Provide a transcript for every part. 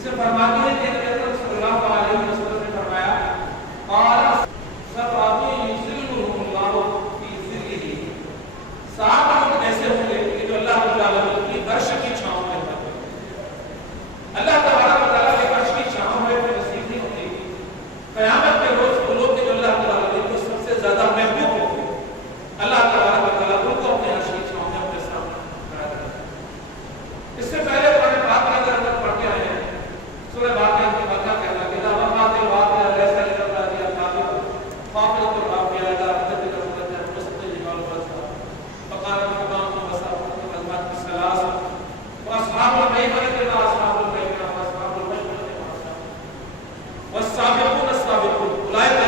اسے فرماتے ہیں کہ نبی اکرم صلی اللہ علیہ وسلم نے فرمایا قال سبعۃ یظلهم اللہ فی ظلہ، 7 لوگ ایسے ہوں گے کہ جو اللہ رب العالمین کی عرش کی چھاؤں میں ہوں گے۔ اللہ تبارک و تعالیٰ کے عرش کی چھاؤں میں نصیب نہیں ہوتی۔ قیامت کے روز وہ لوگ جو اللہ رب العالمین کو سب سے زیادہ محبوب ہوں گے، اللہ تبارک و تعالیٰ ان کو اپنے عرش کی چھاؤں میں اپنے سامنے کھڑا کرے گا۔ اس سے پہلے قرآن پاک میں اگر ہم پڑھ کے آئے ہیں سورہ واقعہ کے واقعہ کہتا ہے کہ وقعت الواقعہ لیس للرجال خافضہ خافضۃ رافعہ اذا رجت الارض وسط الجبال بسا فقال الحمام وساقط الازمات الثلاث واصحاب الميمنة ما اصحاب الميمنة واصحاب المشأمة ما اصحاب والسابقون السابقون اولئک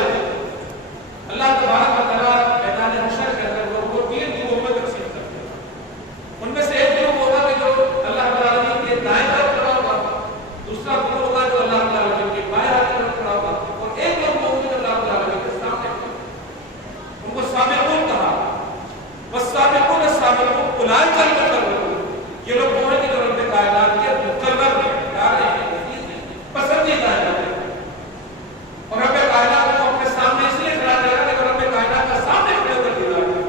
اللہ تبارک و تعالیٰ میدان حشر کے اندر لوگوں کو 3 گروہوں میں تقسیم کرتے ہیں۔ ان میں سے ایک گروہ ہوگا کہ جو اللہ رب العالمین کے دائیں طرف کھڑا ہوگا، دوسرا گروہ ہوگا جو اللہ رب العالمین کے بائیں ہاتھ طرف کھڑا ہوگا، اور ایک لوگ وہ ہوں گے جو اللہ رب العالمین کے سامنے کھڑا ہوگا۔ ان کو سابقون کہا، والسابقون السابقون اولئک المقربون، یہ لوگ وہ ہیں کہ جو رب کائنات کے مقرب ہیں، پیارے ہیں، عزیز ہیں، پسندیدہ ہیں۔ اور رب کائنات کو اپنے سامنے اس لیے کھڑا دے گا کہ رب کائنات کا سامنے کھڑے کر دیا جائے گا۔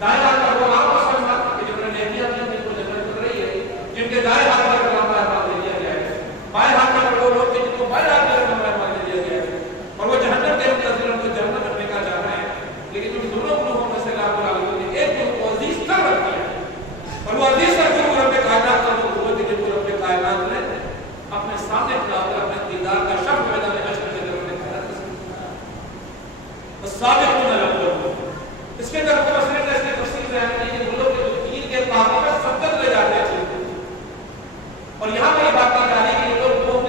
دائیں ہاتھ کا وہ آپ کو سمجھا کہ جنہوں نے نیکیاں کی جن کو جنت مل رہی ہے، جن کے دائیں ہاتھ پر کلام پاک دے دیا گیا ہے، بائیں ہاتھ پر وہ لوگ جن کو بائیں ہاتھ پر کلام پاک دے دیا گیا ہے، اور وہ جہنم کے منتظر ان کو جہنم میں پھینکا جا رہا ہے۔ لیکن ان دونوں گروہوں میں سے اللہ رب العالمین نے ایک گروہ کو عزیز تر رکھ دیا ہے، اور وہ عزیز تر گروہ رب کائنات کا وہ گروہ ہے جن کو رب کائنات نے اپنے سامنے کھڑا کر اپنے دیدار کا شرف پیدا میں حشر کے اندر انہیں کھڑا کیا۔ السابقون الاولون، اس کے اندر مفسرین نے اس کی تفسیر بیان کی کہ وہ لوگ جو دین کے کاموں میں سبقت لے جاتے ہیں، اور یہاں پر یہ بات کی جا رہی ہے کہ یہ لوگ وہ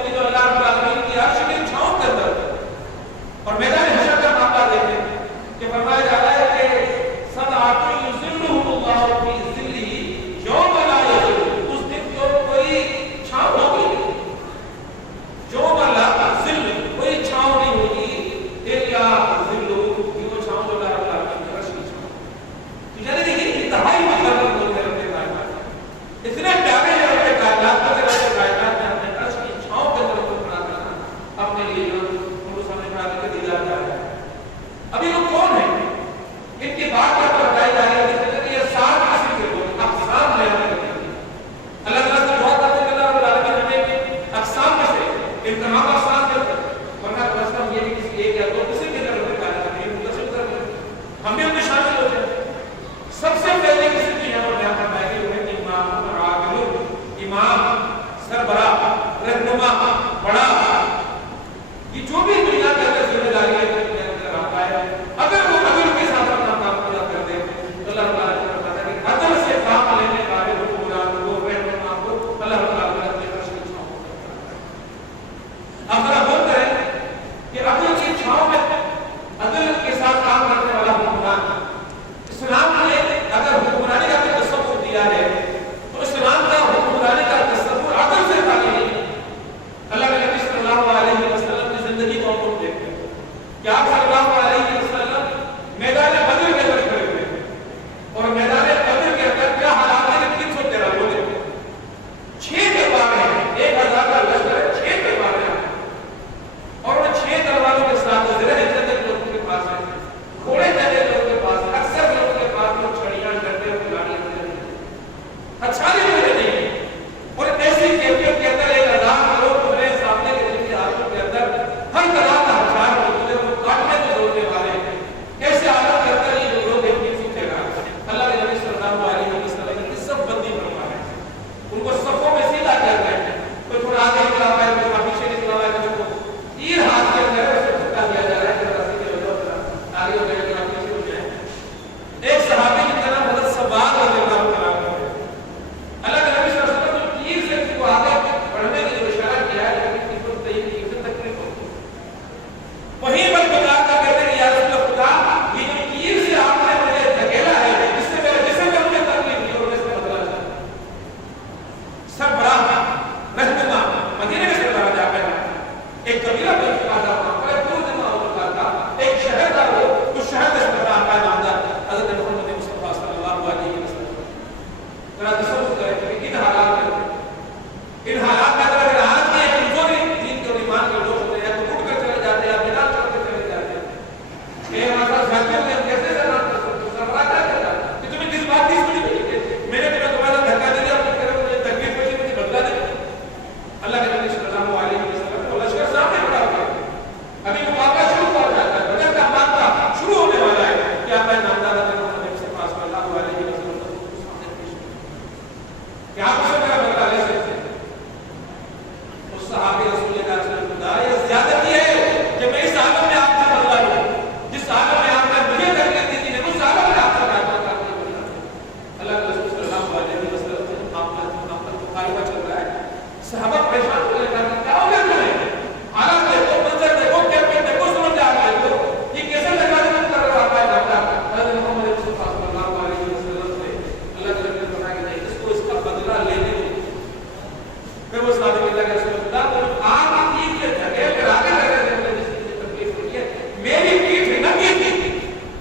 سے کہتا کہ رسول اللہ تم آپ کی کے جگہ پہ آگے لگے رہے جس کی تکلیف ہوئی ہے، میری پیٹھ ننگی تھی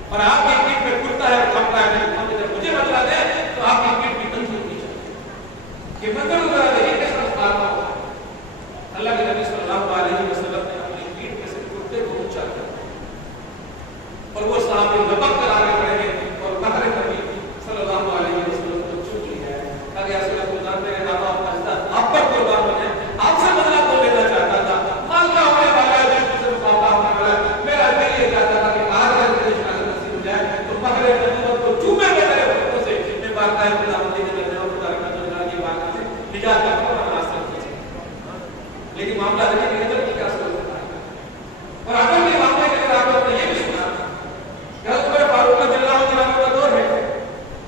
اور آپ کی پیٹھ پہ کرتا ہے اور کھپتا ہے، جب مجھے بدلا دے تو آپ کی پیٹھ بھی ننگی ہونی چاہیے. یہ منظر گزرا دے یہ کیسا مقابلہ ہوگا. اللہ کے نبی صلی اللہ علیہ وسلم نے اپنی پیٹھ میں سے کرتے کو اونچا کیا اور وہ صحابی لپک کر آگے بڑھے گئے اور بحر نبی صلی اللہ علیہ وسلم کو چوم لیا ہے. کہا یا رسول اللہ میرے بابا اور اجداد آپ پر قربان ہو جائیں، آپ سے بدلہ کون لینا چاہتا تھا، مال کا ہونے والا ہے جس سے مقابلہ ہونے والا ہے، میرا دل یہ چاہتا تھا کہ آج اگر مجھے شہادت نصیب ہو جائے تو بحر نبوت کو چومے میں میرے بچوں سے میں بارگاہ خدا بندی کے درجے اور خدا کا جو یہ بات سے نجات کا فرمان حاصل کیجیے. لیکن معاملہ دیکھیں کہ ادھر کی کیا صورت ہے اور اگر کے معاملے کے اندر آپ نے یہ بھی سنا کہ حضرت فاروق رضی اللہ عنہ کا دور ہے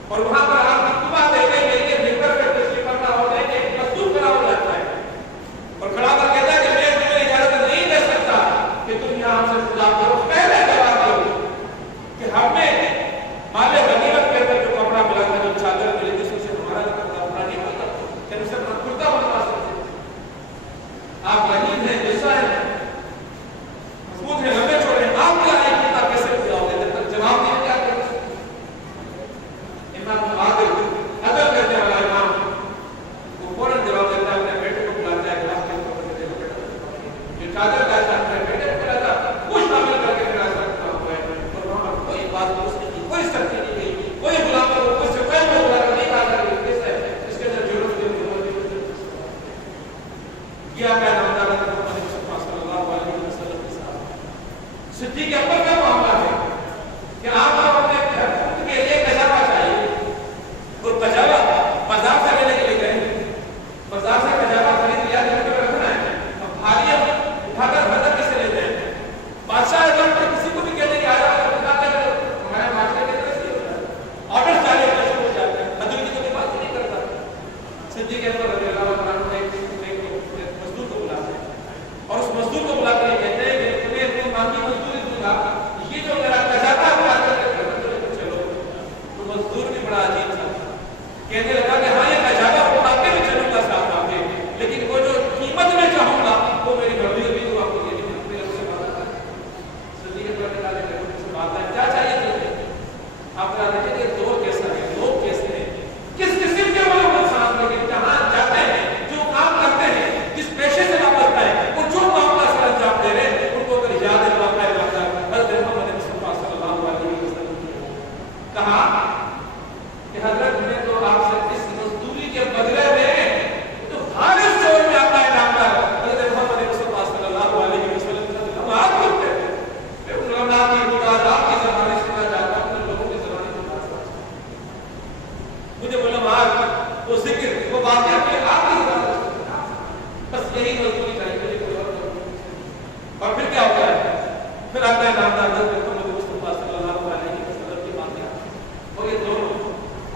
اور وہاں پر آپ مکتوبہ دینے کے لیے ممبر پہ تشریف فرما ہوتے ہیں کہ ایک مزدور کھڑا ہو جاتا ہے اور کھڑا کر کہتا ہے کہ میں تمہیں اجازت نہیں دے سکتا کہ تم یہاں ہم سے خطاب کرو. پہلے جواب دو کہ ہم نے مال غنیمت کے اندر جو کپڑا ملا تھا جو چادر ملی تھی اس سے ہمارا کپڑا نہیں ہوتا کہ اسے کرتا بنوا سکتے. آپ غنیم ہیں، جیسا ہے، مضبوط ہیں، لمبے چوڑے ہیں، آپ کیا نہیں کیتا کیسے پورا ہوگا جب تک جواب نہیں کیا کریں. امام عادل کرنے والا امام وہ فوراً جواب دیتا ہے، اپنے بیٹے کو بلاتا ہے، گلاس کے اوپر سے دیکھو بیٹا یہ چادر کا چاہتا ہے، بیٹے کو بلاتا کچھ شامل کر کے میرا سکتا ہوا ہے اور وہاں پر کوئی بات درست نہیں کی، کوئی سختی نہیں گئی، کوئی غلاموں کو کوئی سفید میں بلا کر نہیں کہا کہ کس ہے اس کے اندر ضرورت نہیں کیا پیغام دار محمد مصطفیٰ صلی اللہ علیہ وسلم کے ساتھ صدیق اکبر کا معاملہ ہے کہ آپ کو اپنے خود کے لیے کجاوا چاہیے اور کجاوا بازار سے لینے کے لیے گئے، بازار سے کجاوا خرید لیا گھر میں رکھنا ہے، اب بھاری اٹھا کر حضرت کیسے لیتے ہیں. بادشاہ اگر کسی کو بھی کہتے کہ آ جاؤ ہمارے معاشرے کی طرف سے ہوتا ہے آرڈر جاری ہونا شروع ہو جاتا ہے، حضور کی کوئی بات نہیں کرتا. صدیق اکبر رضی اللہ عنہ اور اس مزدور کو بلا کر کہتے ہیں کہ تمہیں اتنی مانگی مزدوری دوں گا، یہ جو میرا کجاوا ہوا چلو. تو مزدور بھی بڑا عجیب تھا، کہنے لگا کہ ہاں یہ کجاوا اٹھا کے بھی چلوں گا ساتھ آپ کے، لیکن وہ جو قیمت میں چاہوں گا وہ میری مرضی بھی دوں آپ کو یہ بھی اپنے رب سے بات ہے. صدیق اکبر نے کہا کہ مجھ سے بات ہے کیا چاہیے تمہیں. آپ کہا دیکھیں کہ دور کیسا ہے، لوگ کیسے ہیں، کس قسم کے وہ لوگ انسان لیکن جہاں جاتے ہیں جو کام کرتے ہیں جس پیشے سے وابستہ ہے وہ جو معاملہ سر انجام دے رہے ہیں ان کو اگر یاد ہے واقعہ واقعہ حضرت محمد مصطفیٰ صلی اللہ علیہ وسلم نے کہا کہ حضرت نے تو آپ سے اس مزدوری کے بدلے میں تو خالص طور میں اپنا انعام دار حضرت محمد مصطفیٰ صلی اللہ علیہ وسلم نے لمحات کرتے ہیں. میں ان لمحات کی خدا آپ کی زبان سنا چاہتا ہوں، اپنے لوگوں کی زبان سنا چاہتا ہوں. مجھے وہ لمحات وہ ذکر وہ واقعہ کہ آپ کی زبان بس یہی مزدوری چاہیے اور پھر کیا ہوتا ہے، پھر آتا ہے نامدار حضرت محمد مصطفیٰ صلی اللہ علیہ وسلم کی باتیں اور یہ دونوں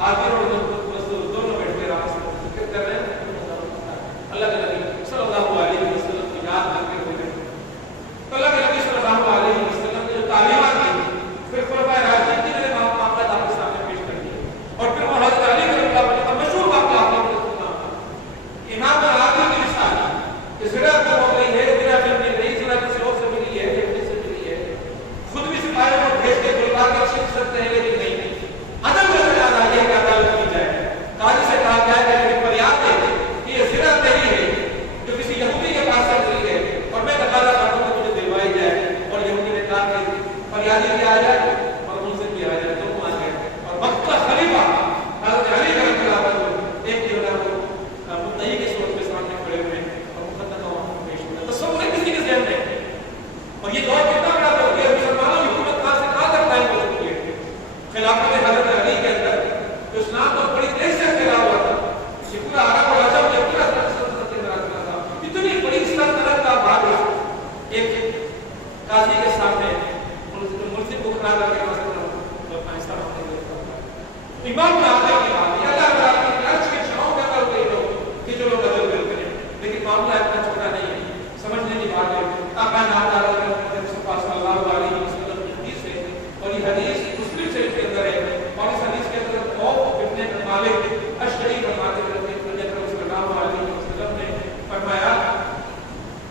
آخر اور مزدور دونوں بیٹھ کے آپس میں ذکر کر رہے ہیں. اللہ کے نبی صلی اللہ علیہ وسلم کی یاد کرتے ہوئے تو اللہ کے نبی صلی اللہ علیہ وسلم نے جو تعلیمات دی پھر خلفائے راشدین کی میرے معاملات آپ کے سامنے پیش کر دیے اور پھر وہ حضرت علی رضی اللہ عنہ کا مشہور واقعہ آپ نے سنا. امام عادل کی مثال کہ زنا تو ہو گئی ہے، زنا پھر نہیں، زنا کسی اور سے ملی ہے، کسی سے ملی ہے، خود بھی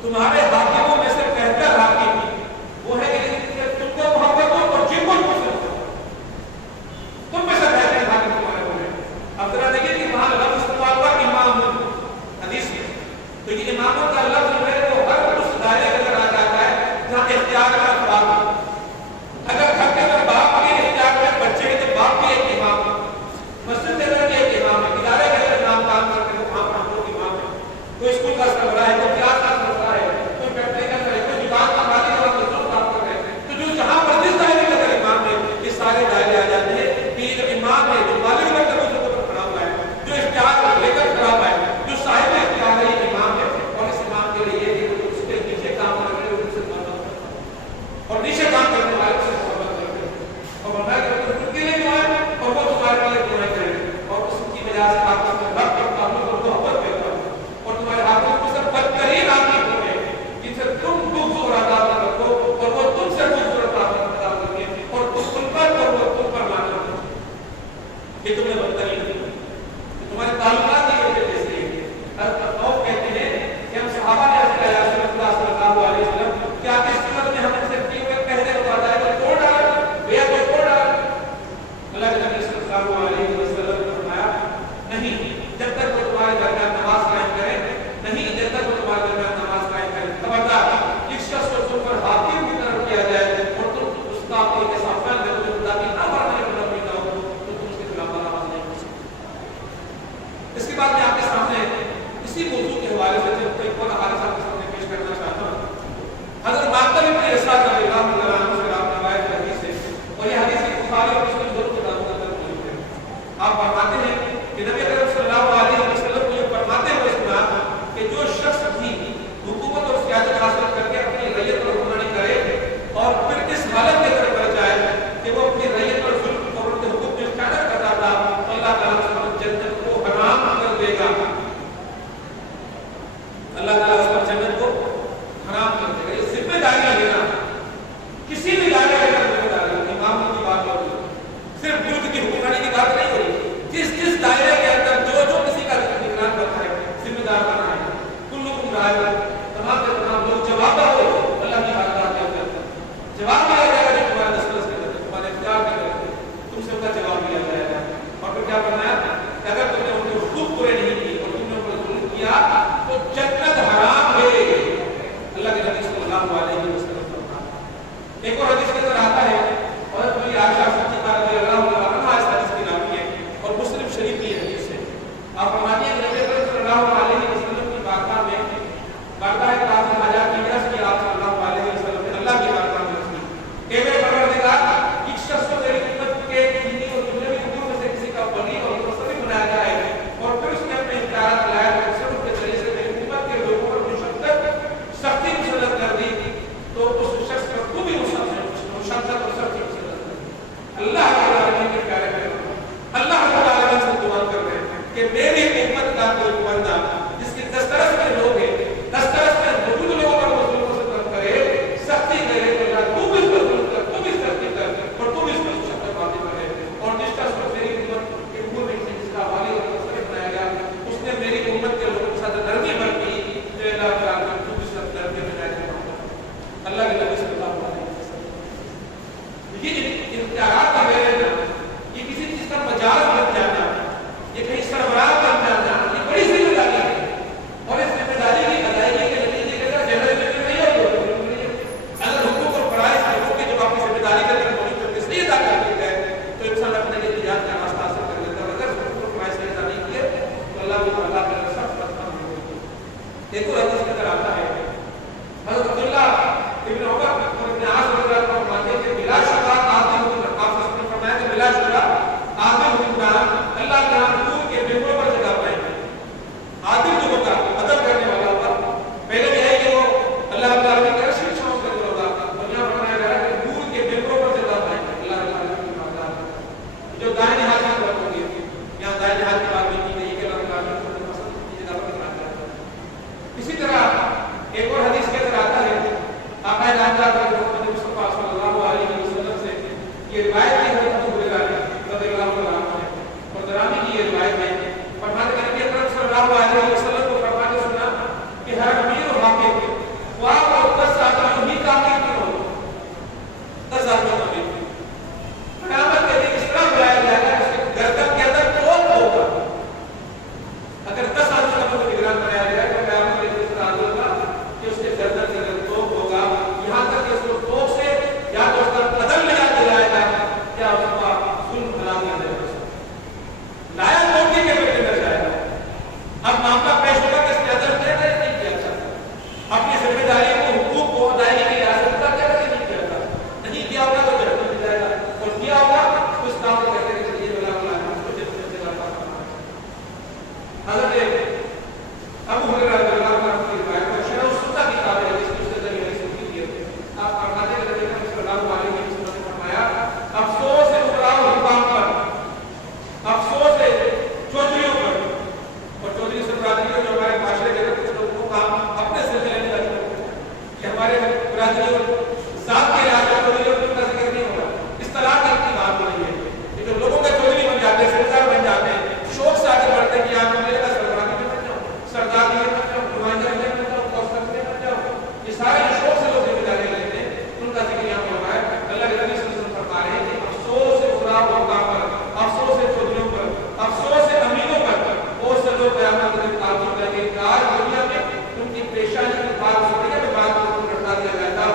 تمہارے حاکموں میں سے بہتر حاکم وہ ہے کہ تم کو محبت ہو اور جن کو پسند ہو، تم میں سے بہترین حاکم تمہارے ہوئے۔ اب ذرا دیکھیں کہ وہاں لفظ استعمال ہوا امام حدیث میں، تو یہ امامت کا لفظ جو ہے وہ ہر اس دائرے کے اندر آ جاتا ہے جہاں اختیار کا افراد ہو۔ اگر گھر کے اندر باپ کے اختیار میں بچے کے تو باپ بھی ایک امام ہے، مسجد کے اندر بھی ایک امام ہے، ادارے کے اندر امام کام کرتے ہیں وہاں پر ہم لوگ امام ہیں۔ کوئی اسکول کا سربراہ ہے، کوئی کلاس کا سربراہ ہے، کوئی فیکٹری کا ہے، کوئی دکان کا مالک ہے، کوئی کام کر رہے ہیں، تو جو جہاں پر جس دائرے کے اندر امام ہے یہ سارے دائرے آ جاتے ہیں کہ یہ جو امام ہے، جو مالک میں کھڑا ہوا ہے، جو اختیار لے کر کھڑا ہوا ہے، جو صاحب اختیار ہے یہ امام ہے، اور اس امام کے لیے یہ اس کے نیچے کام کرنے والے سے محبت کرتے ہیں اور نیچے کام کرنے والے سے محبت کرتے ہیں، اور فرمایا کہ ان کے لیے جو ہے اور وہ تمہارے لیے دعائیں کریں، اور اس کی وجہ سے آپ کا رب اور تعلق اور محبت پیدا ہو، اور تمہارے ہاتھوں کو صرف لحاظ سے ذات کے لحاظ سے چودھری اور ان کا ذکر نہیں ہوگا. اس طرح کی بات ہو رہی ہے کہ جو لوگوں کے چودھری بن جاتے ہیں، سردار بن جاتے ہیں، شوق سے آگے بڑھتے ہیں کہ آپ میرے کا سردار بھی بن جاؤ، سردار بھی بن جاؤ، نمائندہ بھی بن جاؤ، کوسٹر بھی بن جاؤ. یہ سارے جو شوق سے لوگ ذمہ داری لیتے ہیں ان کا ذکر یہاں ہو رہا ہے. اللہ کے نبی صلی اللہ علیہ وسلم فرما رہے ہیں کہ افسوس ہے برا موقع پر، افسوس ہے چودھریوں پر، افسوس ہے امینوں پر. وہ سے لوگ قیامت کے دن تعجب کریں گے، کاش دنیا میں ان کی پیشانی کی بات سنی ہے تو بات کو رٹا دیا جاتا.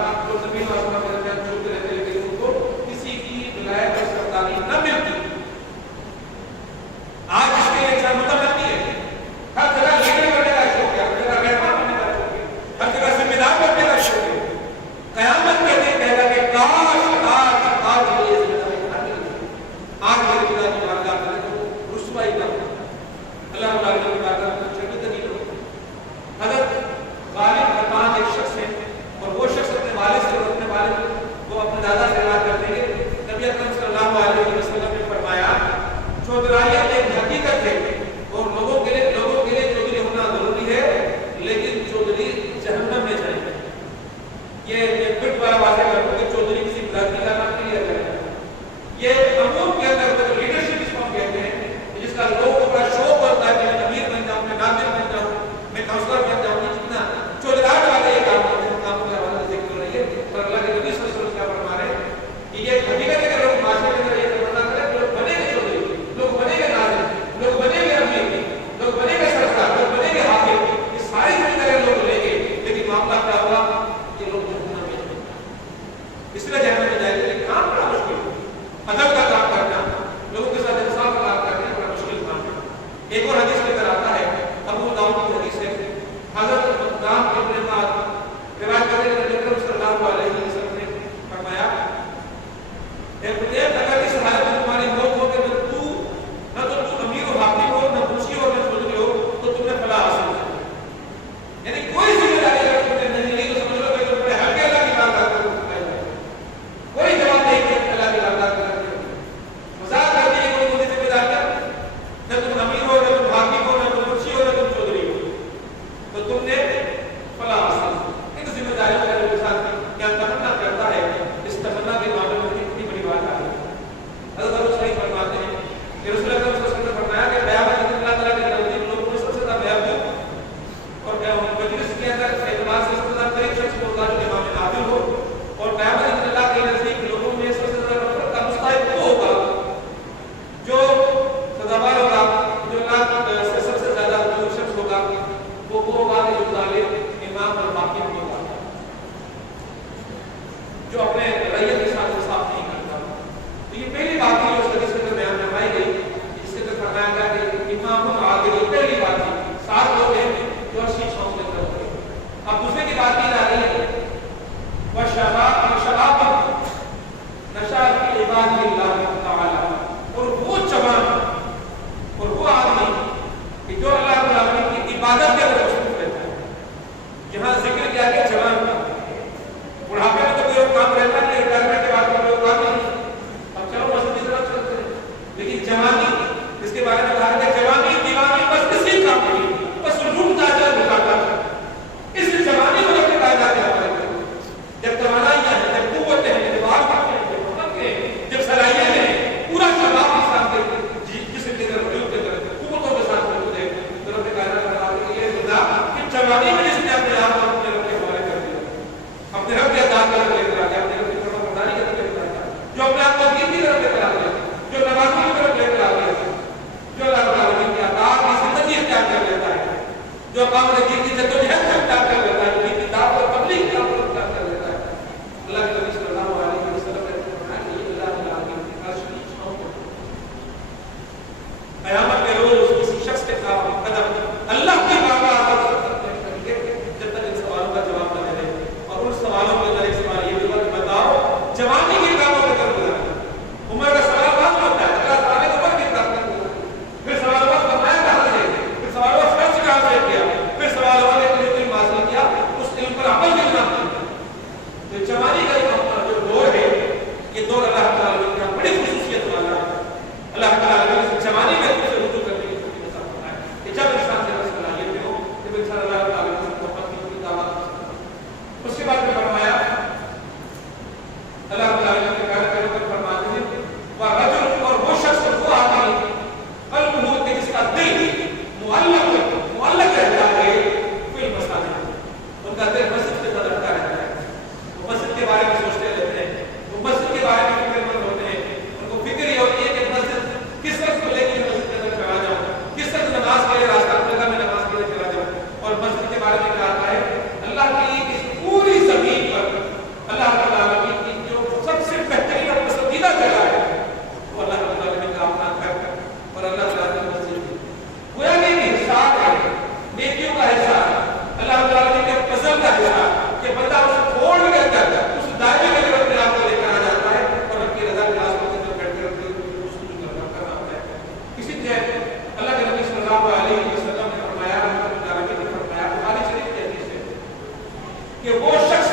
کہ وہ شخص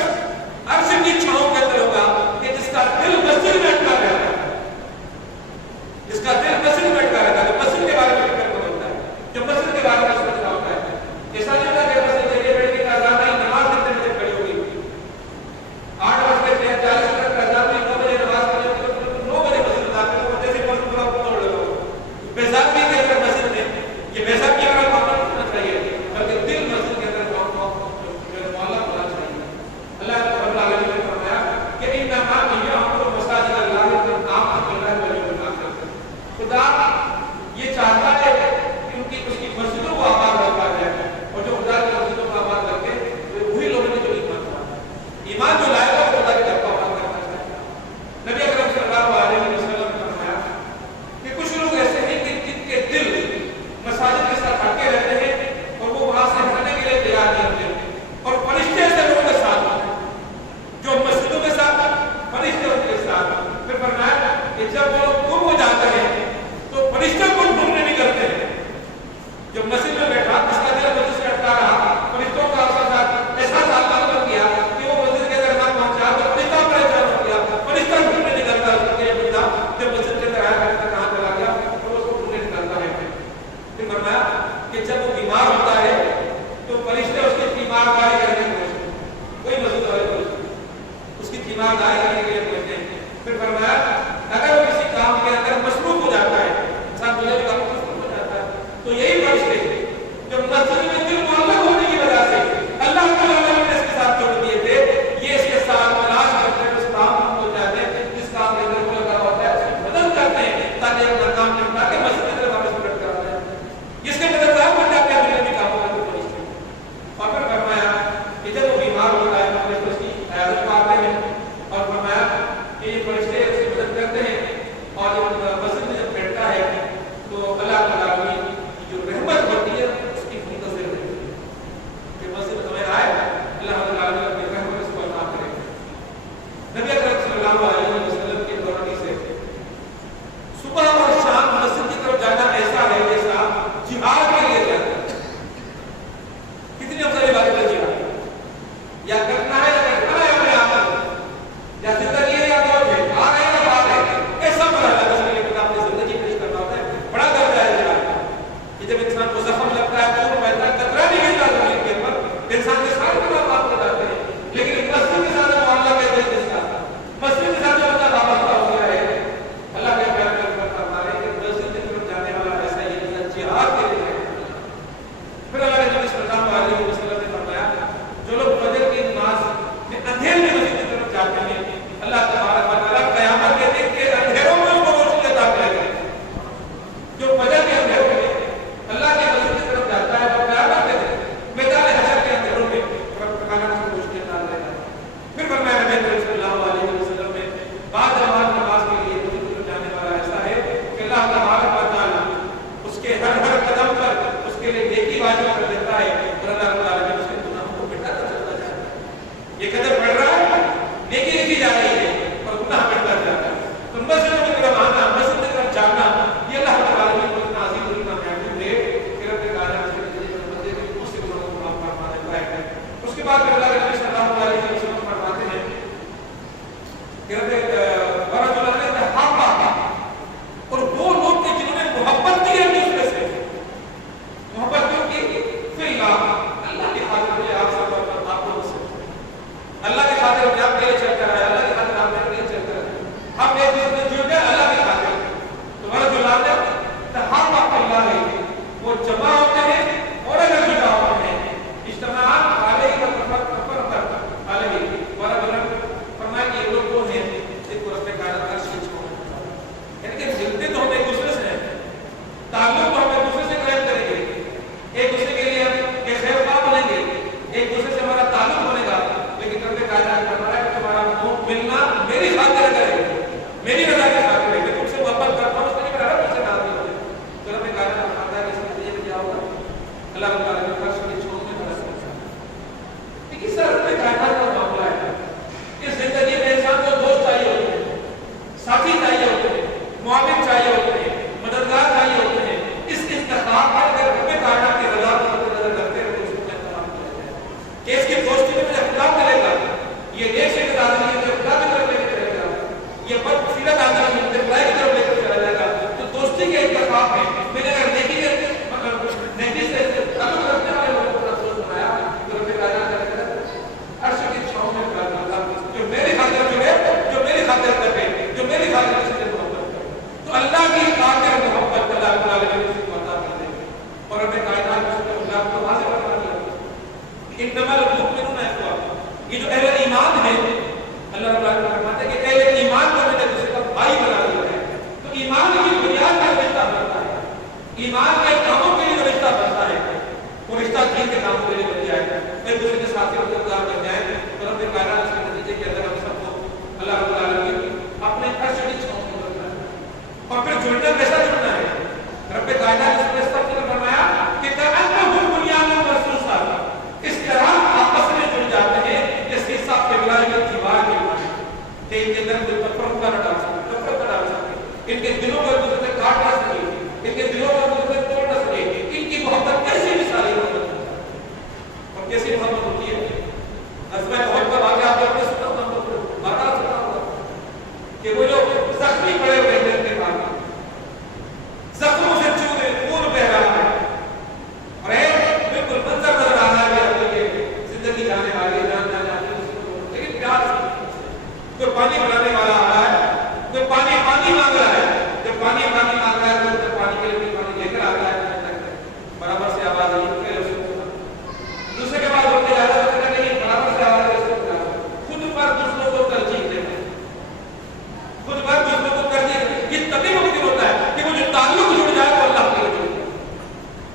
عرش کی چھاؤں کے اندر ہوگا کہ جس کا دل مسجد میں اٹکا رہتا ہے، جس کا دل مسجد میں اٹکا رہتا ہے، جو مسجد کے بارے میں فکر کو ہوتا ہے، جو مسجد کے بارے میں سوچ رہا ہوتا ہے. ایسا نہیں ہوتا کہ مسجد کے لیے بیٹھ کے اذان نہیں، نماز کتنے بجے کھڑی ہوگی؟ 8:40 کا اذان نہیں، 9 بجے نماز پڑھی ہوگی، 9 بجے مسجد میں آتے ہو، جیسے پڑھ پورا توڑ لو. بیزابی کے اندر مسجد میں یہ بیزابی والا معاملہ نہیں ہونا چاہیے، بلکہ دل مسجد کے اندر معاملہ ہونا چاہیے. اللہ رب العالمین نے فرمایا کہ انما یعمر مساجد اللہ بالآمن باللہ والیوم الآخر. خدا یہ چاہتا ہے کہ اس کی مسجدوں کو آباد رکھا جائے، اور جو خدا کی مسجدوں کو آباد رکھے وہی لوگ ہیں جو ایمان جو لائے گا وہ خدا کی طرف آباد کرنا چاہیے. نبی اکرم صلی اللہ علیہ وسلم نے فرمایا کہ کچھ لوگ ایسے ہیں کہ جن کے دل مساجد کے ساتھ اٹکے رہتے ہیں اور وہ وہاں سے ہٹنے کے لیے تیار نہیں ہوتے، اور فرشتے ایسے لوگوں کے ساتھ جو مسجدوں کے ساتھ فرشتے ان کے ساتھ. پھر فرمایا کہ جب وہ گم ہو جاتے ہیں تو فرشتے کو ڈھونڈنے نکلتے ہیں. جب مسجد میں بیٹھا اس کا دل مسجد سے اٹکا رہا، فرشتوں کا ساتھ ایسا تعلق کیا کہ وہ مسجد کے درمیان پہنچا تو فرشتہ پریشان ہو گیا، فرشتہ ڈھونڈنے نکلتا ہے اس کے بندہ جب مسجد کے اندر آیا کہاں چلا گیا تو اس کو ڈھونڈنے نکلتا ہے. پھر فرمایا کہ جب وہ بیمار ہوتا ہے تو فرشتے اس کی تیمارداری کرنے کی کوشش کرتے ہیں، کوئی مسجد والے کوشش اس کی تیمارداری کرنے کے لیے پوچھتے ہیں. پھر فرمایا اگر وہ کسی کام کے اندر مصروف ہو جاتا ہے، انسان دوسرے کام میں مصروف ہو جاتا ہے، تو یہی فرشتے جو مسجد میں دل معلق ہونے کی وجہ سے اللہ تعالیٰ نے اس کے ساتھ جوڑ دیے تھے، یہ اس کے ساتھ تلاش کرتے ہیں اس کام کو جاتے ہیں جس کام کے اندر وہ لگا ہوتا ہے اس کی مدد کرتے ہیں تاکہ اپنا کام نپٹا کے مسجد کے اندر واپس پلٹ کر آتے ہیں. جس کے مددگار بن جاتے ہیں دنیا کے کاموں میں فرشتے. اور پھر فرمایا کہ جب وہ بیمار ہوتا ہے تو فرشتے اس کی عیادت کو آتے ہیں، اور فرمایا کہ یہ فرشتے اس کی مدد کرتے ہیں. اور جب مسجد میں جب بیٹھتا ہے تو اللہ تعالیٰ کی جو رحمت ہوتی ہے اس کی منتظر رہتی ہے کہ مسجد میں ہمیں آئے، اللہ تعالیٰ اپنی رحمت اس کو عطا کرے. نبی اکرم صلی اللہ علیہ وسلم کی دورانی سے صبح اور شام مسجد کی طرف جانا ایسا ہے جیسا جہاد کے لیے جانا ہے. کتنی افضل بات ہے جہاد، یا کرنا ہے یا کرنا ہے اپنے آپ یا زندگی ہے یا موت ہے، آ رہے ہیں یا باہر ہے، ایسا مرحلہ جس کے لیے اپنی زندگی پیش کرنا ہوتا ہے. بڑا درجہ ہے جہاد کہ جب انسان کو زخم لگتا ہے تو پہلا قطرہ نہیں گرتا زمین کے اوپر، انسان کے سارے گناہ معاف ہو جاتے ہیں. لیکن مسجد کے ساتھ معاملہ کیسے ہے جس کا مسجد کے ساتھ جو بندہ وابستہ ہو گیا ہے، اللہ کے پیار کا فرما رہے کہ مسجد کی طرف جانے والا ایسا ہی ہے جہاد کے لیے. پھر اللہ کے نبی صلی اللہ علیہ وسلم نے فرمایا جو لوگ فجر کی نماز میں اندھیرے میں مسجد کی طرف جاتے ہیں اللہ تبارک و تعالیٰ قیامت کے دن کے اندھیروں میں ان کو روشنی عطا کرے گا. جو فجر کے اندھیروں میں اللہ کے مسجد کی طرف جاتا ہے وہ قیامت کے دن میدان حشر کے اندھیروں میں رب تعالیٰ اس کو روشنی عطا کرے گا. پھر فرمایا نبی صلی اللہ علیہ وسلم نے بعد نماز کے لیے مسجد کی طرف جانے والا ایسا ہے کہ اللہ تبارک و تعالیٰ اس کے ہر قدم پر اس کے لیے نیکی واجب کر دیتا ہے اور اللہ رب العالمین اس کے گناہوں کو مٹاتا چلتا جاتا ہے. یہ قدم بڑھ رہا ہے، نیکی لکھی جا رہی ہے اور گناہ مٹتا جاتا ہے. تو مسجد کی طرف آنا، مسجد کی طرف جانا، یہ اللہ رب العالمین کو اتنا عظیم اور اتنا محبوب ہے کہ رب تعالیٰ اس کے لیے بندے کے اس سے گناہوں کو معاف فرما دیتا ہے. اس کے بعد اللہ کے نبی صلی اللہ علیہ وسلم فرماتے ہیں کہ رب ورجل تحابا، اور وہ لوگ کہ جنہوں نے محبت کی ہے دوسرے سے، محبت کیوں کی؟ فی اللہ کی خاطر میں آپ سب پر آپ کو سے اللہ کی خاطر میں آپ کے لیے چلتا ہے، اللہ کی خاطر آپ میرے لیے چلتا ہے، ہم ایک دوسرے سے جڑ گئے اللہ کی خاطر. تمہارا جو لازم تحابا اللہ ہے وہ جمع ہوتے ہیں اور اگر جدا ہوتے ہیں اجتماعات علیہ و تفرق علیہ. ورجل فرمایا کہ یہ لوگ وہ ہیں جن کو رب کائنات کا شیش کو یعنی کہ ملتے تو ہم ایک دوسرے سے ہیں، تعلق تو ہم ایک دوسرے سے قائم کریں گے، ایک دوسرے کے لیے ہم ایک خیر خواہ بنیں گے، ایک دوسرے سے ہمارا تعلق بنے گا. لیکن رب کائنات فرما رہا ہے کہ تمہارا ملنا میری خاطر کرے گا، میری رضا کے خاطر ہے. میں تم سے محبت کرتا ہوں اس لیے میرا رب مجھ سے ناراض ہو جائے. تو رب کائنات فرماتا ہے کہ اس کے نتیجے میں کیا ہوگا؟ اللہ رب العالمین فرش کے چھوڑ میں بڑا سکتا ہے. لیکن سر رب کائنات کا معاملہ ہے اس زندگی میں انسان کو دوست چاہیے ہوتے ہیں، ساتھی چاہیے ہوتے ہیں، معاون چاہیے ہوتے ہیں، مددگار چاہیے ہوتے ہیں. اس انتخاب میں اگر رب کائنات کی رضا کو نظر رکھتے ہیں تو اس میں انتخاب کیا جائے کہ اس کی دوستی میں مجھے اختلاف المؤمنون اخوة، یہ جو اہل ایمان ہے اللہ رب العالمین فرماتے ہیں کہ اہل ایمان کو میں نے دوسرے کا بھائی بنا دیا ہے. تو ایمان کی بنیاد پر رشتہ بنتا ہے، ایمان کے کاموں کے لیے رشتہ بنتا ہے، وہ رشتہ دین کے کاموں کے لیے بن جائے، ایک دوسرے کے ساتھی مددگار بن جائے. اور رب کائنات اس کے نتیجے کے اندر ہم سب کو اللہ رب العالمین اپنے عرش کی چھاؤں میں رکھنا ہے. اور پھر جڑنا کیسا جڑنا ہے؟ رب کائنات اس نے استغفر فرمایا کہ کأنہم بنیان مرصوصہ، اس طرح آپس میں جڑ جاتے ہیں جیسے سب کے بلائے کی دیوار کی بنائے کہ ان کے اندر کوئی تفرقہ نہ ڈال سکے، تفرقہ ڈال سکے، ان کے دلوں کو ایک دوسرے سے کاٹ نہ سکے، ان کے دلوں کو ایک دوسرے سے توڑ نہ سکے. ان کی محبت کیسی مثالی محبت ہے اور کیسی محبت ہوتی ہے. غزوہ احد کا واقعہ آپ نے سنا ہوگا، بارہ سنا ہوگا کہ وہ لوگ زخمی پڑے ہوئے ہیں اپنے بعد زخموں سے چورے خون بہ رہا ہے اور ایک بالکل منظر نظر آ رہا ہے کہ یہ زندگی جانے والی جان جانے والی، لیکن پیار سے کوئی پانی بنانے والا آ رہا ہے، کوئی پانی مانگ رہا ہے. جب پانی مانگ رہا ہے تو پانی کے لیے پانی لے کر آ رہا ہے، برابر سے آواز آئی پھر اس کو دوسرے کے بعد ہوتے جا رہا ہے کہ نہیں برابر سے آواز آئی. خود پر دوسروں کو ترجیح دیتے ہیں، خود پر دوسروں کو ترجیح دیتے ہیں. یہ تبھی ممکن ہوتا ہے کہ وہ جو تعلق جڑ جائے وہ اللہ کے لیے جڑ جائے.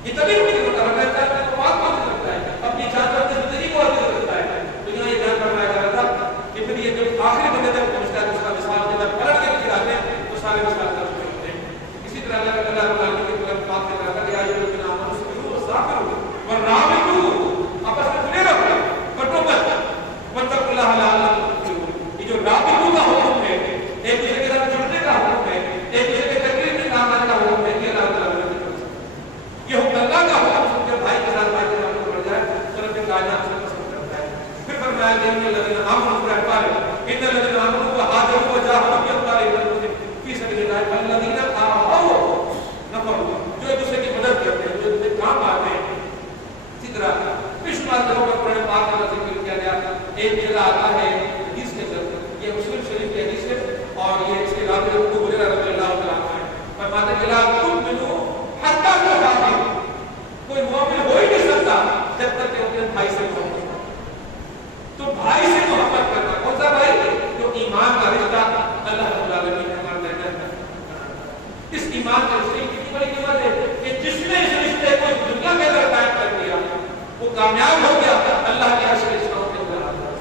یہ تبھی ممکن ہوتا ہے ورنہ تو بات بات کرتا ہے اپنی جان پر زندگی کو عزیز کرتا ہے. تو یہاں یہ بیان فرمایا جا رہا تھا کہ پھر یہ جب آخری بندے تک پہنچتا ہے اس کا مثال کے اندر پلٹ کے دکھاتے ہیں تو سارے مثال کر چکے ہوتے ہیں. اسی طرح اللہ تعالیٰ رب العالمین کی طرف بات کر رہا تھا کہ آئیے لوگ نام مسکرو اور ذاکرو ورنامکو، آپس میں جڑے رہو بٹو مت واتقوا اللہ لعلکم تفلحون. یہ جو رابطوں کا حکم ہے، ایک دوسرے کے ساتھ جڑنے کا حکم ہے، ایک دوسرے کے تکلیف میں کام آنے کا حکم ہے، یہ اللہ تعالیٰ نے یہ حکم اللہ کا حکم سن کر بھائی کے ساتھ بھائی کے ساتھ بڑھ جائے تو رب کائنات سے پسند کرتا ہے. پھر فرمایا کہ ان الذین آمنوا ان الذین آمنوا وهاجروا وجاهدوا بأموالهم فی سبیل اللہ والذین آووا نفروا، جو ایک دوسرے کی مدد کرتے ہیں، جو ایک دوسرے کے کام آتے ہیں. اسی طرح بشمار جگہوں پر قرآن پاک کا ذکر کیا گیا. ایک جگہ آتا ہے حدیث کے اندر، یہ مسلم شریف کی حدیث ہے اور یہ اس کے راوی ابو ہریرہ رضی اللہ تعالیٰ عنہ ہے. فرماتے ہیں لا تؤمنوا حتی تحابوا، کوئی مومن ہو ہی نہیں سکتا جب تک کہ اپنے بھائی سے محبت کرے. تو بھائی سے محبت کرنا، کون سا بھائی؟ جو ایمان کا رشتہ اللہ رب العالمین نے ہمارے درمیان ہے. اس ایمان کا رشتہ کتنی بڑی قیمت ہے کہ جس نے اس رشتے کو دنیا کے اندر قائم کر دیا وہ کامیاب ہو گیا. اللہ کے عرش کی چھاؤں کے اندر آتا ہے،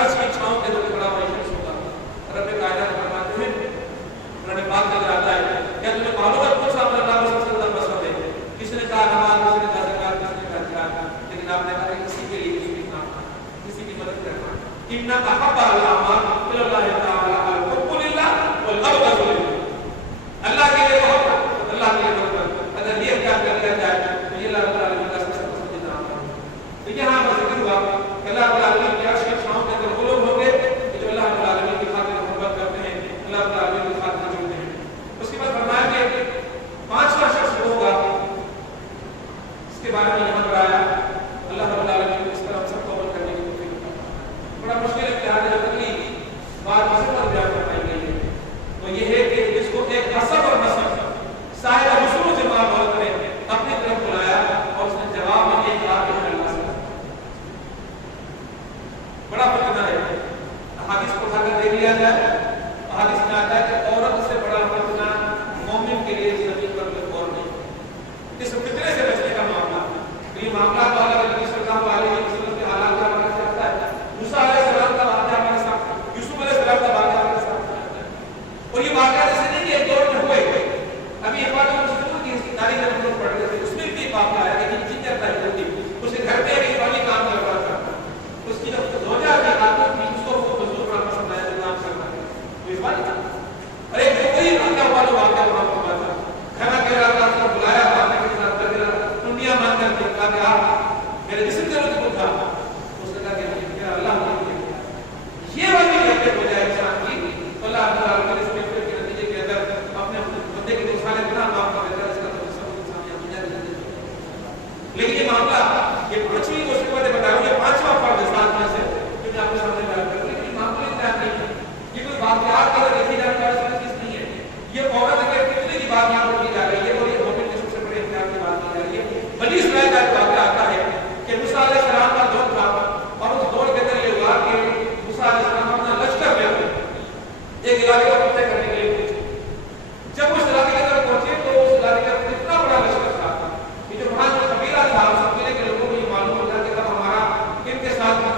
عرش کی چھاؤں کے اندر بڑا بڑا ہوگا. رب کائنات فرماتے ہیں قرآن پاک کے اندر آتا ہے کیا تمہیں معلوم ہے کون سا اپنا اللہ رسول صلی اللہ علیہ وسلم ہے؟ کسی نے کہا نماز، کسی نے کہا زکات، کسی نے کہا جہاد، لیکن آپ نے کہا کسی کے لیے کسی کا کسی کی مدد کرنا. ان احب الاعمال الی اللہ تعالی الحب للہ والبغض للہ، اللہ کے لیے محبت، اللہ کے لیے محبت. اگر یہ کیا کر لیا جائے تو یہ اللہ رب العالمین کا سب سے پسندیدہ عمل ہے. تو یہاں پر ذکر ہوا کہ اللہ رب العالمین کی عرش کی چھاؤں کے اندر وہ لوگ ہوں گے جو اللہ رب العالمین کی خاطر محبت کرتے ہیں، اللہ رب العالمین کی خاطر جڑتے ہیں. اس کے بعد فرمایا کہ پانچواں شخص ہوگا، اس کے بارے میں یہاں پر آیا اللہ رب العالمین اس پر ہم سب کو عمل کرنے کی توفیق عطا فرمائے. بڑا مشکل امتحان ہے، تکلیف بات مصیبت بیان فرمائی گئی ہے. تو یہ ہے کہ جس کو ایک حسب اور نسب صاحب رسول و جماعت عورت نے اپنی طرف بلایا اور اس نے جواب میں یہ کہا کہ اللہ سے بڑا فتنہ ہے. احادیث کو اٹھا کر دیکھ لیا جائے، احادیث میں آتا ہے کہ عورت سے بڑا فتنہ مومن کے لیے زمین پر کوئی اور نہیں. اس فتنے سے بچنے کا معاملہ، یہ معاملہ تو اللہ نبی صلی اللہ علیہ وسلم کے حالات کا ہمارے ساتھ ہے. موسیٰ علیہ السلام کا واقعہ ہمارے ساتھ، یوسف علیہ السلام کا واقعہ ہمارے ساتھ ہے. اور یہ واقعہ جیسے نہیں کہ ایک دور میں ہوئے. ابھی ایک بار مسلموں کی اس کی تاریخ میں ہم لوگ پڑھ رہے تھے، اس میں بھی ایک واقعہ ہے لیکن جتنے تک ہوتی اس کے گھر پہ ایک والی کام کر رہا تھا. اس کی جب زوجہ کی عادت تھی اس کو مزدور کا پسند آیا جو کام کرنا ہے وہ اس والی کام.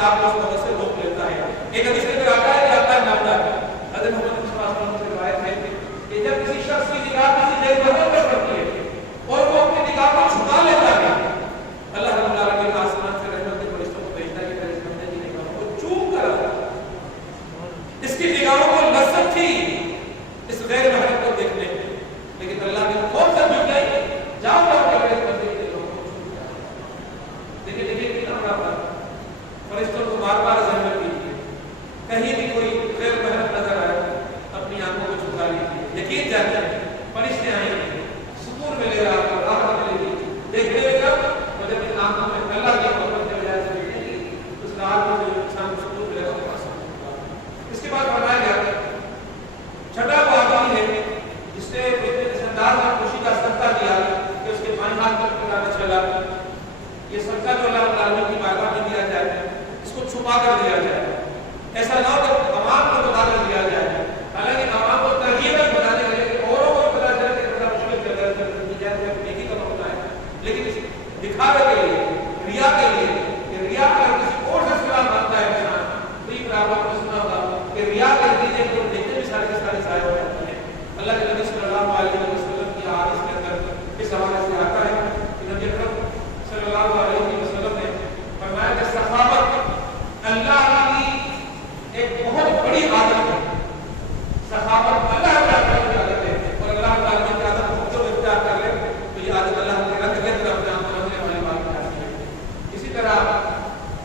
اپنے آپ کو اس وقت سے روک لیتا ہے. ایک حدیث میں آتا ہے کہ اللہ نامدار حضرت محمد صلی اللہ علیہ وسلم سے روایت ہے کہ جب کسی شخص کی نگاہ کسی جگہ پر پڑتی ہے اور وہ اپنی نگاہ کو چھپا لیتا ہے, اللہ رب العالمین آسمان سے رحمت کے فرشتوں کو بھیجتا ہے کہ اس بندے کی نگاہوں کو چوم کر, اس کی نگاہوں کو لذت تھی اس غیر محرم کو دیکھنے میں, لیکن اللہ کے خوف سے جھک گئی, جاؤ جاؤ کہ اس بندے کی نگاہوں کو چھوم کر. دیکھیے کتنا بڑا بات, فرشتوں کو بار بار ذہن کیجیے, کہیں بھی کوئی غیر محرم نظر آئے اپنی آنکھوں کو چھپا لیجیے, یقین جاتے فرشتے آئیں گے, سکون ملے گا, آپ کو راحت ملے گی, دیکھنے میں کب اور جب ان آنکھوں میں اللہ کی محبت کی وجہ سے دیکھیں گے اس رات میں جو انسان کو سکون ملے گا وہ آسان ہوگا. اس کے بعد فرمایا گیا چھٹا وہ آدمی ہے جس نے اس انداز میں خوشی کا صدقہ دیا کہ اس کے بائیں ہاتھ پر پکڑانا چلا. یہ صدقہ جو اللہ تعالیٰ کی بارگاہ میں دیا جائے اس کو چھپا کر دیا جائے, ایسا نہ ہو کہ عوام کو بتا کر دیا جائے, حالانکہ عوام کو ترغیب بتانے کے لیے اوروں کو پتا چلے کہ بڑا مشکل جگہ کی جائے تو نیکی کا ہوتا ہے, لیکن دکھاوے کے لیے, ریا کے لیے, کہ ریا اگر کسی اور سے سلا مانتا ہے انسان تو یہ برابر کو سنا ہوگا کہ ریا کے نتیجے کو دیکھنے میں سارے کے سارے ضائع ہو جاتے ہیں. اللہ کے نبی صلی اللہ علیہ وسلم کی حدیث کے اندر اس حوالے سے آتا ہے کہ نبی اکرم صلی اللہ علیہ وسلم نے فرمایا کہ سخاوت اللہ کی ایک بہت بڑی عادت ہے. سخاوت اللہ تعالیٰ کی عادت ہے, اور اللہ تعالیٰ کی عادت کو جو اختیار کر لے تو یہ عادت اللہ کے رنگ کے طرف جان ہونے والی بات ہے. اسی طرح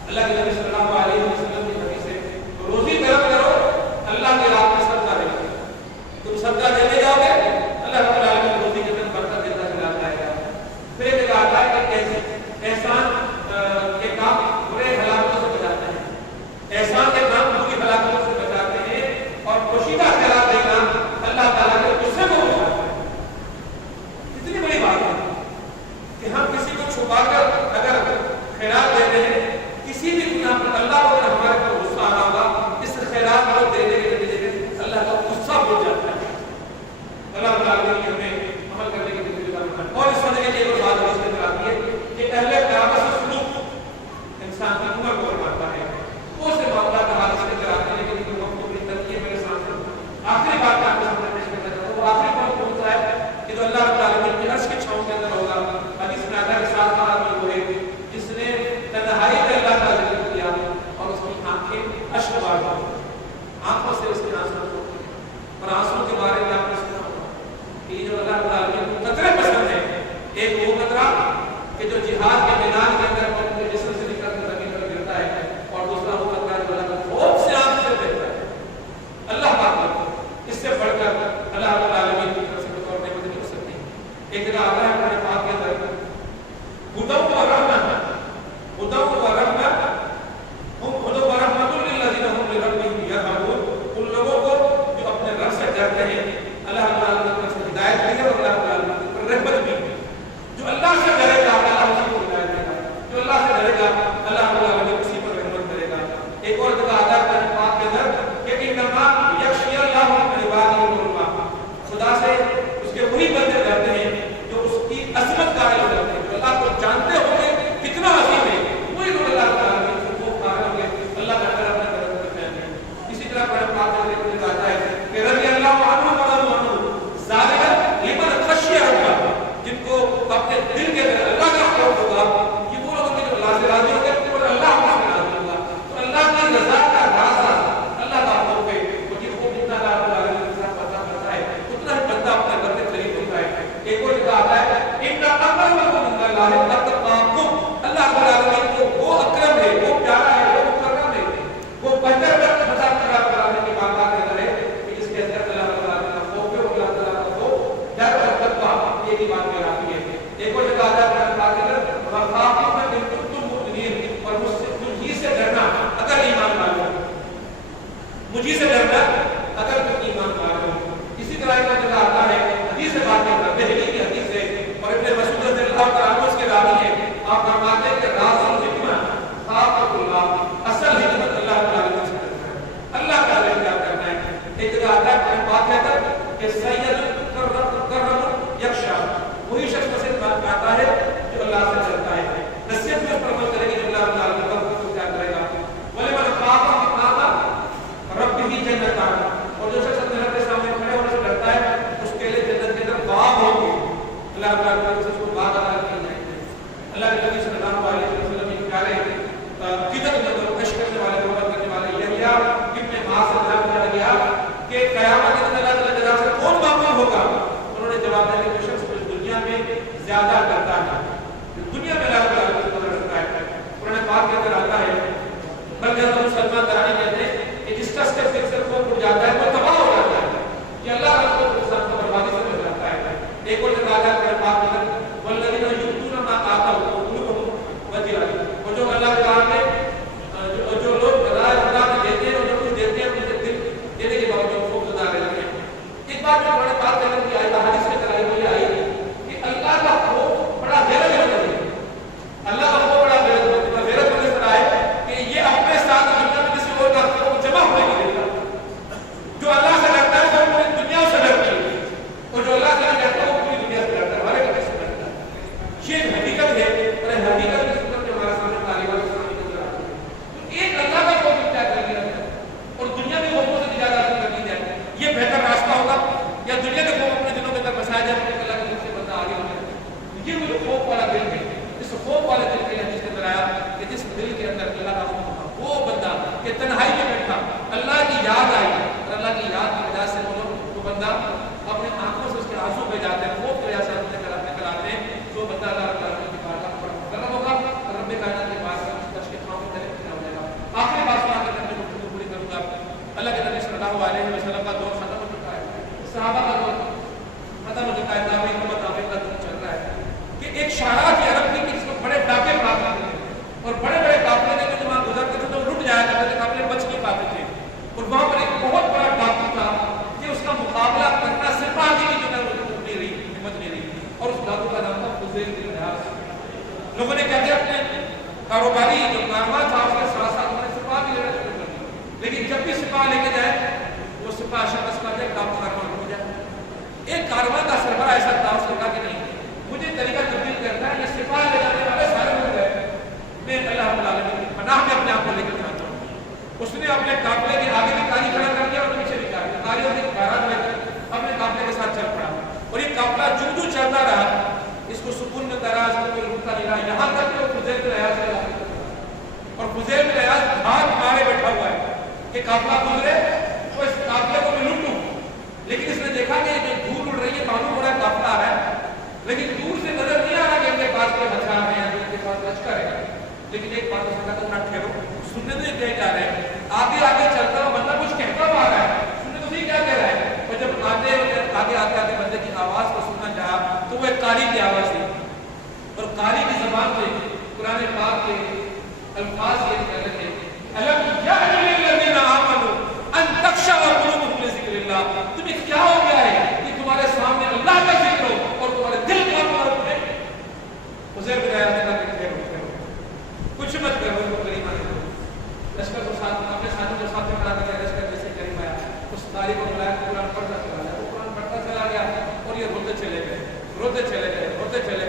اللہ کے نبی صلی اللہ علیہ وسلم کی حدیث ہے روزی طلب کرو اللہ کے راہ میں صدقہ دے, تم صدقہ دینے جاؤ گے اللہ رب العالمین روزی کے اندر برکت دیتا چلا جائے گا. پھر ایک آتا ہے کہ احسان کے کام برے ہلاکتوں سے بچاتے ہیں, احسان کے کام بری ہلاکتوں سے بچاتے ہیں, اور پوشیدہ خیرات دینا اللہ تعالیٰ کے غصے کو بچاتا ہے. کتنی بڑی بات ہے کہ ہم کسی کو چھپا کر اگر خیرات دیتے ہیں, کسی بھی گناہ پر اللہ کو اگر ہمارے پر غصہ آ رہا ہوگا اس خیرات کو دینے کے نتیجے میں اللہ کا غصہ بھول جاتا ہے. اللہ تعالیٰ نے ہمیں عمل کرنے کی توفیق عطا فرمائے. اور اس وجہ سے ایک اور بات اس کے اندر آتی ہے کہ اہل قیامت سے سلوک انسان کی عمر کو بڑھاتا ہے. وہ سے معاملات کا حال اس کے اندر آتے ہیں, لیکن وقت کو بری ترقی میرے سامنے آخری بات کا آپ کے سامنے پیش کرنا چاہتا ہوں. وہ آخری بات کون سا ہے کہ جو اللہ رب العالمین کی عرش کی چھاؤں کے اندر ہوگا. حدیث میں آتا ہے کہ 7 آدمی وہ ہے جس نے تنہائی میں اللہ کا ذکر کیا اور اس کی آنکھیں اشک بار ہو گئی, آنکھوں سے اس کے آنسو ہو گئے. اور آنسو کے بارے میں آپ نے سنا ہوگا کہ یہ جو اللہ رب العالمین کو قطرے پسند ہے, ایک وہ قطرہ کہ جو جہاد کے میدان کے اندر اپنے جسم سے نکل کر زمین پر گرتا ہے, اور دوسرا وہ قطرہ جو اللہ کا خوف سے آنکھ سے بہتا ہے. اللہ پاک اس سے بڑھ کر اللہ رب العالمین کی طرف سے کوئی اور نعمت نہیں ہو سکتی. ایک جگہ آتا ہے ہمارے پاک کے اندر ہدی و رحمت, ہدی و رحمت, ہدی و رحمت للذین هم لربهم یرہبون, ان لوگوں کو جو اپنے رب سے ڈرتے ہیں. اللہ رب العالمین کی طرف سے ہدایت بھی ہے اور اللہ رب العالمین کی رحمت بھی ہے. جو اللہ سے ڈرے گا اللہ اسی کو ہدایت دے گا, جو اللہ سے ڈرے گا اللہ رب العالمین اسی پر رحمت کرے گا. ایک اور جگہ آتا ہے قرآن پاک کے اندر کہ انما یخشی اللہ من عباده العلماء, خدا سے اس کے وہی بندے ڈرتے ہیں جو اس کی عظمت قائل ہو جاتے ہیں, جو اللہ کو جانتے ہوں گے کتنا عظیم ہے, وہی لوگ اللہ تعالیٰ کے خوف قائل ہوں گے, اللہ کا ڈر اپنے دل میں رکھتے ہیں. اسی طرح قرآن پاک کے اندر آتا ہے کہ رضی اللہ عنہ ورضوا عنہ ذالک لمن خشی ربہ, جن کو اپنے دل کے اندر اللہ کا خوف ہوگا, یہ وہ لوگ ہیں جو اللہ سے راضی ہوں گے اور اللہ ان سے راضی ہوگا. تو اللہ کی رضا کا راز اللہ کا خوف ہے, اور یہ خوف جتنا اللہ رب العالمین کے ساتھ پتا کرتا ہے اتنا ہی بندہ اپنے رب کے قریب ہوتا ہے. ایک اور جگہ آتا ہے ان اکرمکم عند اللہ اتقاکم, اللہ رب العالمین کو وہ اکرم ہے, وہ پیارا ہے, وہ مکرم ہے, وہ بہتر بتا کرانے کی بات کرتا ہے کہ اس کے اندر اللہ رب العالمین کا خوف ہے, اور اللہ تعالیٰ کا خوف ڈر اور تقویٰ یہ کی بات کہلاتی ہے. ایک اور جگہ آتا ہے قرآن پاک کے اندر وَخَافُونَ إِن كُنتُم مُؤْمِنِينَ, اور مجھ سے ڈرنا اگر ایمان والے ہو, مجھ سے ڈرنا اگر تم ایمان والے ہو. اسی طرح ایک جگہ آتا ہے حدیث سے بات کرتا ہے, دہلی کی حدیث ہے, اور ابن مسعود رضی اللہ تعالیٰ عنہ اس کے راوی ہیں. آپ فرماتے ہیں کہ راز الحکمت خافت اللہ, اصل حکمت اللہ تعالیٰ سے ڈرنا ہے, اللہ تعالیٰ کیا کرنا ہے. ایک جگہ آتا ہے قرآن پاک کے اندر کہ سید کرم یخشا, وہی شخص پسند آتا ہے جو اللہ سے ڈرتا ہے. نصیحت میں پر عمل کرے گی جو اللہ تعالیٰ کا حکم کیا کرے گا. زیادہ ڈرتا ہے. دنیا میں اللہ رب العالمین کو ڈرتا ہے. قرآن پاک کے اندر آتا ہے بلکہ حضرت سلمان درانی کہتے ہیں کہ جس شخص کے دل سے خوف اٹھ جاتا ہے وہ تباہ ہو جاتا ہے کہ اللہ رب کو انسان کو بربادی سے بچ جاتا ہے. ایک اور جگہ آتا ہے قرآن پاک کے اندر والذین یؤتون ما آتوا قلوبهم وجلة. اور جو اللہ کے کام ہے جو لوگ اللہ کو دیتے ہیں اور جو کچھ دیتے ہیں ان کے دل دینے کے باوجود خوف زدہ رہتے ہیں. ایک بات جو قرآن پاک کے اندر کی آئی حدیث میں کرائی ہوئی آئی کہ اللہ کا خوف بڑا غیرت ہے. اللہ کا خوف بڑا غیرت ہونے سے آئے کہ یہ اپنے ساتھ دنیا میں کسی اور کا خوف جمع ہونے نہیں دیتا. جو اللہ سے ڈرتا ہے وہ پوری دنیا سے ڈرتی ہے اور جو اللہ سے نہیں ڈرتا وہ پوری دنیا سے ڈرتا ہے. ہمارے کبھی سے ڈرتا ہے. یہ ایک حقیقت ہے اور حقیقت کی صورت میں ہمارے سامنے تعلیم اور اسلامی نظر آتی ہے. تو ایک اللہ کا خوف اختیار کر لیا اور دنیا کے خوفوں سے نجات حاصل کر لی جائے, یہ بہتر راستہ ہوگا یا دنیا کے خوف اپنے دلوں کے اندر بسایا جائے کہ اللہ کے خوف سے بندہ آگے ہو جائے. یہ وہ خوف والا دل ہے. اس خوف والے دل کے حدیث کے اندر آیا کہ جس دل کے اندر اللہ کا خوف تھا وہ بندہ کہ تنہائی میں بیٹھا اللہ کی یاد آئی اور اللہ کی یاد کی وجہ سے وہ بندہ اپنے آنکھوں سے اس کے آنسو بہ جاتے ہیں, خوف کی وجہ سے نکل آتے ہیں. جو بندہ اللہ رب العالمین کی بارگاہ میں بڑا مقرب ہوگا اور رب کائنات کے پاس کش کے خواہوں میں ہو جائے گا. آخری بات سنا کر میں گفتگو پوری کروں گا. اللہ کے نبی صلی اللہ علیہ وسلم کا دور ختم ہو چکا ہے, صحابہ کا دور ختم ہو چکا ہے, تابعین کا دور چل رہا ہے کہ ایک شاہراہ کی عرب تھی کہ اس میں بڑے ڈاکے مار کرتے تھے اور بڑے بڑے قافلے کے جو وہاں گزرتے تھے تو لٹ جایا کرتے تھے, قافلے بچ نہیں پاتے تھے. اور وہاں پر ایک بہت بڑا ڈاکو تھا کہ اس کا مقابلہ کرنا سپاہی کی جو نہیں رہی, ہمت نہیں رہی. اور اس ڈاکو کا نام تھا فضیل بن عیاض. لوگوں نے کیا کیا اپنے کاروباری جو کارواں تھا اس کے ساتھ ساتھ انہوں نے سپاہ بھی لینا شروع کر دیا. لیکن جب بھی سپاہ لے کے جائے وہ سپاہ شخص کا جائے ڈاکو کارواں ہو جائے. ایک کارواں کا سربراہ ایسا تھا, اس نے کہا کہ نہیں مجھے طریقہ تبدیل کرنا ہے, یہ سپاہ لے جانے والے سارے لوگ ہیں, میں اللہ رب العالمین کی پناہ میں اپنے آپ کو لے کر جاتا ہوں. اس نے اپنے قافلے کے آگے بھی کاری کھڑا کر دیا اور پیچھے بھی کاری اور بارات لے کر اپنے قافلے کے ساتھ چل پڑا. اور یہ قافلہ جو چلتا رہا اس کو سکون میں ترا, اس کو کوئی رکتا نہیں رہا, یہاں تک کہ وہ فضیل بن عیاض سے اور فضیل بن عیاض ہاتھ مارے بیٹھا ہوا ہے کہ قافلہ گزرے تو اس قافلے کو میں لوٹوں. لیکن اس نے دیکھا کہ جو دھول اڑ رہی ہے معلوم ہو رہا ہے قافلہ آ رہا ہے, لیکن دور سے نظر نہیں آ رہا کہ ان کے پاس کوئی ہتھیار ہے یا ان کے پاس لشکر ہے. لیکن ایک بات اس نے کہا تھا ٹھہرو, سننے تو یہ کہہ جا رہے ہیں, آگے آگے چلتا ہوں بندہ کچھ کہتا ہوا آ رہا ہے, سننے تو نہیں کیا کہہ رہا ہے. اور جب آگے آتے بندے کی آواز کو سننا چاہا تو وہ ایک قاری کی آواز تھی اور قاری کی زبان سے قرآن پاک کے الفاظ یہ کہہ رہے تھے الم یأن للذین آمنوا ان تخشع قلوبهم لذکر اللہ. تمہیں کیا ہو گیا ہے کہ تمہارے سامنے اللہ کا ذکر ہو اور تمہارے دل کا اٹھے. حضیر بن عیاض نے کہا کہ کچھ مت کرو, ان کو قریب آنے دو. لشکر کو ساتھ اپنے ساتھیوں کو ساتھ میں کھڑا کر کے لشکر جیسے قریب آیا اس قاری کو بلایا, قرآن پڑھتا چلا گیا. وہ قرآن پڑھتا چلا گیا اور یہ روتے چلے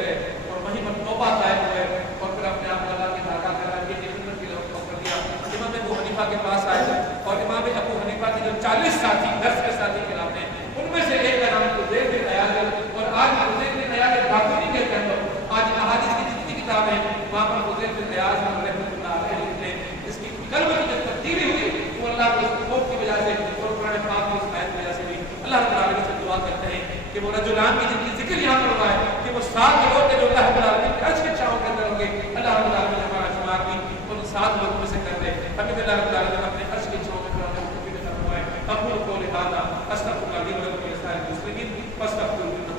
گئے اور وہیں پر توبہ قائم ہوئے اور پھر اپنے آپ اللہ کی بارگاہ میں آ کے خدمت کے لوگ کر دیا. امام ابو حنیفہ کے پاس آئے اور امام ابو حنیفہ کے جو 40 ساتھی درس کے ساتھی کہلاتے ہیں ان میں سے ایک کا نام فضیل بن عیاض ہے. اور آج فضیل بن عیاض ایک ڈاکو نہیں کہتے ہیں, آج احادیث کی جتنی کتابیں وہاں پر فضیل بن عیاض رحمۃ اللہ علیہ لکھتے ہیں. اس کی قلب کی جو تبدیلی ہوئی وہ اللہ کے خوف کی وجہ سے اور قرآن پاک کی اس آیت کی وجہ سے بھی. اللہ رب العالمین سے دعا کرتے ہیں کہ وہ رجلان کی جن کی ذکر یہاں پر ہوا ہے کہ وہ 7 لوگ ہیں جو اللہ رب العالمین کے عرش کے چھاؤں کے اندر ہوں گے. اللہ رب العالمین ہمارا شمار بھی ان 7 لوگوں میں سے کر دے. ہمیں اللہ رب العالمین اپنے عرش کے چھاؤں میں قرآن کو بھی نظر ہوا ہے. اقول قولی ھذا استغفر اللہ لي ولكم ولسائر المسلمين فاستغفروه